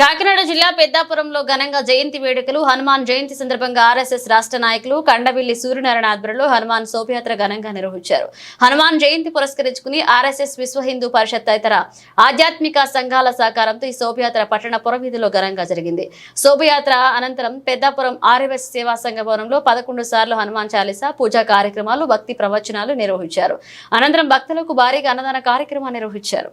కాకినాడ జిల్లా పెద్దాపురంలో ఘనంగా జయంతి వేడుకలు హనుమాన్ జయంతి సందర్భంగా ఆర్ఎస్ఎస్ రాష్ట్ర నాయకులు కండవిల్లి సూర్యనారాయణ ఆధ్వర్యంలో హనుమాన్ శోభయాత్ర ఘనంగా నిర్వహించారు. హనుమాన్ జయంతి పురస్కరించుకుని ఆర్ఎస్ఎస్ విశ్వ హిందూ పరిషత్ తదితర ఆధ్యాత్మిక సంఘాల సహకారంతో ఈ శోభయాత్ర పట్టణ పురవీధిలో ఘనంగా జరిగింది. శోభయాత్ర అనంతరం పెద్దాపురం ఆర్ఎస్ఎస్ సేవా సంఘ భవనంలో పదకొండు సార్లు హనుమాన్ చాలీసా పూజా కార్యక్రమాలు భక్తి ప్రవచనాలు నిర్వహించారు. అనంతరం భక్తులకు భారీగా అన్నదాన కార్యక్రమాన్ని నిర్వహించారు.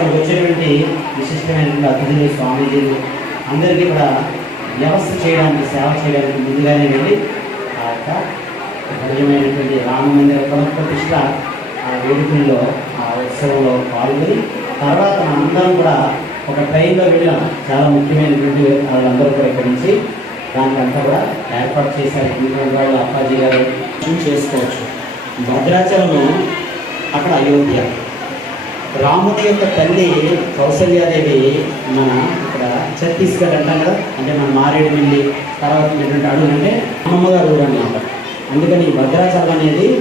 సంక్రాంతికి అక్కడ వచ్చేటువంటి విశిష్టమైనటువంటి అతిథులు స్వామీజీలు అందరికీ కూడా వ్యవస్థ చేయడానికి సేవ చేయడానికి ముందుగానే వెళ్ళి ఆ యొక్క భవ్యమైనటువంటి రామ మందిర పునఃప్రతిష్ట ఆ వేడుకల్లో ఆ ఉత్సవంలో పాల్గొని తర్వాత మనందరం కూడా ఒక ట్రైన్లో వెళ్ళాం చాలా ముఖ్యమైనటువంటి వాళ్ళందరూ కూడా ఇక్కడి నుంచి దానికంతా కూడా ఏర్పాటు చేశారు. ఇంకొక వాళ్ళు అప్పాజీ గారు. చేసుకోవచ్చు. భద్రాచలము అక్కడ అయోధ్య. రాముడి యొక్క తల్లి కౌసల్యాదేవి మన ఇక్కడ ఛత్తీస్గఢ్ అంటాం కదా? అంటే మన మారేడుమిల్లి తర్వాత ఉన్నటువంటి అడుగు అంటే అమ్మమ్మగారు ఊరు అన్నమాట. అందుకని ఈ భద్రాచలం అనేది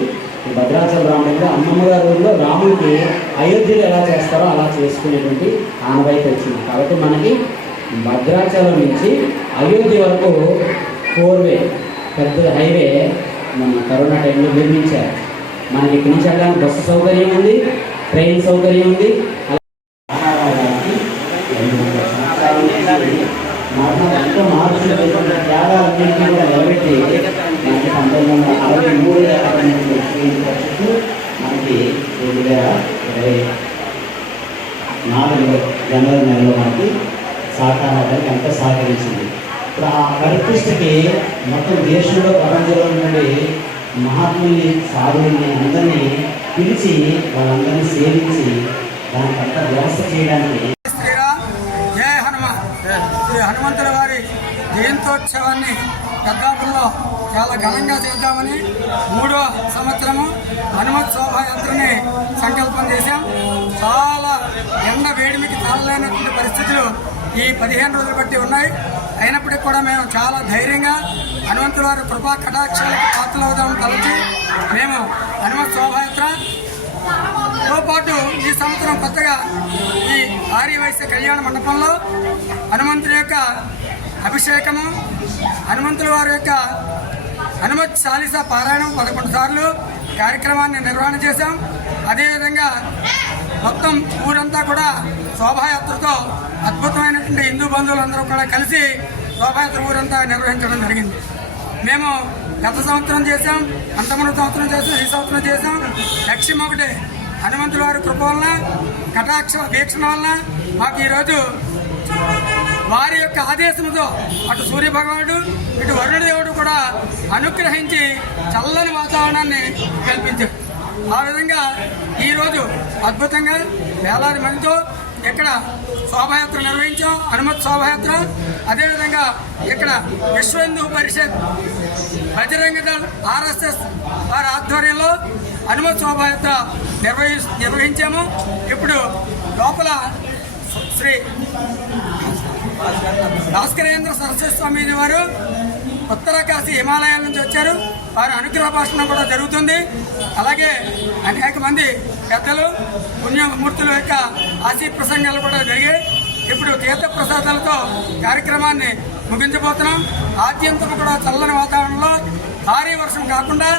భద్రాచల రాముడు అంటే అమ్మమ్మగారు ఊరిలో రాముడికి అయోధ్యలో ఎలా చేస్తారో అలా చేసుకునేటువంటి ఆనవాయితీ వచ్చింది. కాబట్టి మనకి భద్రాచలం నుంచి అయోధ్య వరకు ఫోర్ వే పెద్ద హైవే మన కరోనా టైంలో నిర్మించారు. మనకి ఇక్కడి నుంచి వెళ్ళడానికి బస్సు సౌకర్యం ఉంది. ట్రైన్ సౌకర్యం ఉంది. అలాగే త్యాగాలన్నింటినీ కూడా నిలబెట్టి మనకి పంతొమ్మిది వందల అరవై మూడు పరిస్థితి మనకి రెండు వేల ఇరవై నాలుగు జనవరి నెలలో మనకి సహకారానికి ఎంతో సహకరించింది ఇప్పుడు ఆ పరిపుష్టికి మొత్తం దేశంలో ప్రపంచంలో నుండి మహాత్ముల్ని సాధువుల్ని అందరినీ పిలిచి వాళ్ళందరినీ సేవించి దానికంతా వ్యవస్థ చేయడానికి జయ హనుమాన్ శ్రీ హనుమంతుల వారి జయంతోత్సవాన్ని పెద్దాపురంలో చాలా ఘనంగా చేద్దామని మూడో సంవత్సరము హనుమత్ శోభాయాత్రని సంకల్పం చేశాం. చాలా ఎండ వేడిమికి తాళలేనటువంటి పరిస్థితులు ఈ పదిహేను రోజులు బట్టి ఉన్నాయి. అయినప్పటికీ కూడా మేము చాలా ధైర్యంగా హనుమంతుల వారి కృపా కటాక్షాలకు పాత్రలవుదామని తలచి మేము హనుమత్ శోభాయాత్ర. తో పాటు ఈ సంవత్సరం కొత్తగా ఈ ఆర్యవైశ్య కళ్యాణ మండపంలో హనుమంతుడి యొక్క అభిషేకము హనుమంతుల వారి యొక్క హనుమత్ చాలీస పారాయణం పదకొండు సార్లు కార్యక్రమాన్ని నిర్వహణ చేశాం. అదేవిధంగా మొత్తం ఊరంతా కూడా శోభాయాత్రతో అద్భుతమైనటువంటి హిందూ బంధువులందరూ కూడా కలిసి శోభాయాత్ర ఊరంతా నిర్వహించడం జరిగింది. మేము గత సంవత్సరం చేశాం అంతమంది సంవత్సరం చేసాం ఈ సంవత్సరం చేశాం. లక్ష్యం ఒకటే హనుమంతుల వారి కృప వలన కటాక్ష వీక్షణ వలన మాకు ఈరోజు వారి యొక్క ఆదేశంతో అటు సూర్య భగవానుడు ఇటు వరుణదేవుడు కూడా అనుగ్రహించి చల్లని వాతావరణాన్ని కల్పించారు. ఆ విధంగా ఈరోజు అద్భుతంగా వేలాది మందితో ఇక్కడ శోభాయాత్ర నిర్వహించాం? హనుమత్ శోభాయాత్ర. అదేవిధంగా ఇక్కడ విశ్వ హిందూ పరిషత్ బజరంగ దళ్ ఆర్ఎస్ఎస్ వారి ఆధ్వర్యంలో హనుమత్ శోభాయాత్ర నిర్వహి నిర్వహించాము. ఇప్పుడు లోపల శ్రీ భాస్కరేంద్ర సరస్వతి స్వామి వారు ఉత్తరకాశీ హిమాలయాల నుంచి వచ్చారు. వారి అనుగ్రహ భాషణ కూడా జరుగుతుంది. అలాగే అనేక మంది పెద్దలు పుణ్యమూర్తుల యొక్క ఆశీ ప్రసంగాలు కూడా జరిగాయి. ఇప్పుడు తీర్థ ప్రసాదాలతో కార్యక్రమాన్ని ముగించబోతున్నాం. ఆద్యంతం కూడా చల్లని వాతావరణంలో భారీ వర్షం కాకుండా